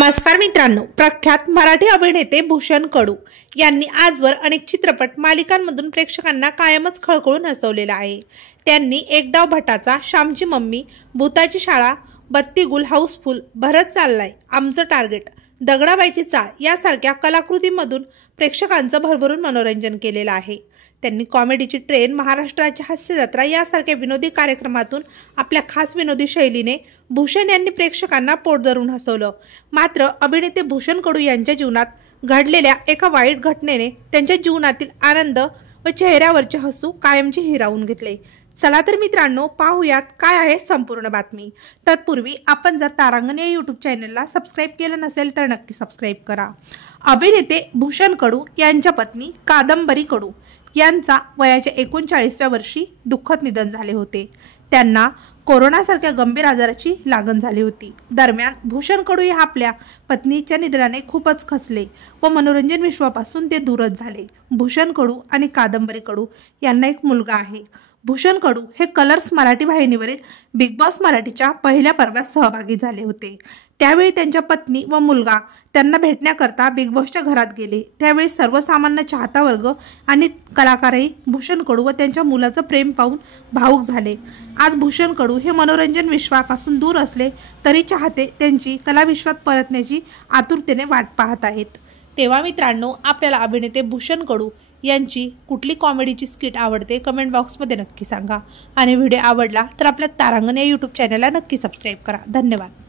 नमस्कार मित्रांनो, प्रख्यात मराठी अभिनेते भूषण कडू यांनी आजवर अनेक चित्रपट मालिकांमधून प्रेक्षकांना कायमच खळखळून हसवलेला आहे। त्यांनी एक डाव भटाचा, श्यामची मम्मी, भूताची शाळा, बत्ती गुल, हाऊसफुल, भरत चाललाय, आमचं टार्गेट, दगडाबाईची चाळ यासारख्या कलाकृतींमधून प्रेक्षकांचं भरभरून मनोरंजन केलेलं आहे। त्यांनी कॉमेडीची ट्रेन, महाराष्ट्राची हास्य जत्रा यासारख्या विनोदी कार्यक्रमातून आपल्या खास विनोदी शैलीने भूषण यांनी प्रेक्षकांना पोट धरून हसवलं। मात्र अभिनेते भूषण कडू यांच्या जीवनात घडलेल्या एका वाईट घटनेने त्यांच्या जीवनातील आनंद व चेहऱ्यावरचे हसू कायमचे हिरावून घेतले। चला तर मित्रांनो, पाहूयात काय आहे संपूर्ण बातमी। तत्पूर्वी आपण जर तारांगण या यूट्यूब चॅनलला सबस्क्राइब केलं नसेल तर नक्की सबस्क्राइब करा। अभिनेते भूषण कडू यांच्या पत्नी कादंबरी कडू यांचा वयाच्या 39व्या वर्षी दुःखद निधन झाले होते। त्यांना कोरोनासारख्या गंभीर आजाराची लागण झाली होती। दरम्यान भूषण कडू हे आपल्या पत्नीच्या निधनाने खूपच खचले व मनोरंजन विश्वापासून ते दूरच झाले। भूषण कडू आणि कादंबरी कडू यांना एक मुलगा आहे। भूषण कडू हे कलर्स मराठी वाहिनीवरील बिग बॉस मराठीच्या पहिल्या पर्वात सहभागी झाले होते। त्यावेळी त्यांच्या पत्नी व मुलगा त्यांना भेटण्याकरता बिग बॉसच्या घरात गेले। त्यावेळी सर्वसामान्य चाहता वर्ग आणि कलाकारही भूषण कडू व त्यांच्या मुलाचं प्रेम पाहून भावुक झाले। आज भूषण कडू हे मनोरंजन विश्वापासून दूर असले तरी चाहते त्यांची कलाविश्वात परतण्याची आतुरतेने वाट पाहत आहेत। तेव्हा मित्रांनो, आपल्याला अभिनेते भूषण कडू यांची कुठली कॉमेडीची स्किट आवडते कमेंट बॉक्समध्ये नक्की सांगा आणि व्हिडिओ आवडला तर आपल्या तारांगण या यूट्यूब चॅनलला नक्की सबस्क्राइब करा। धन्यवाद।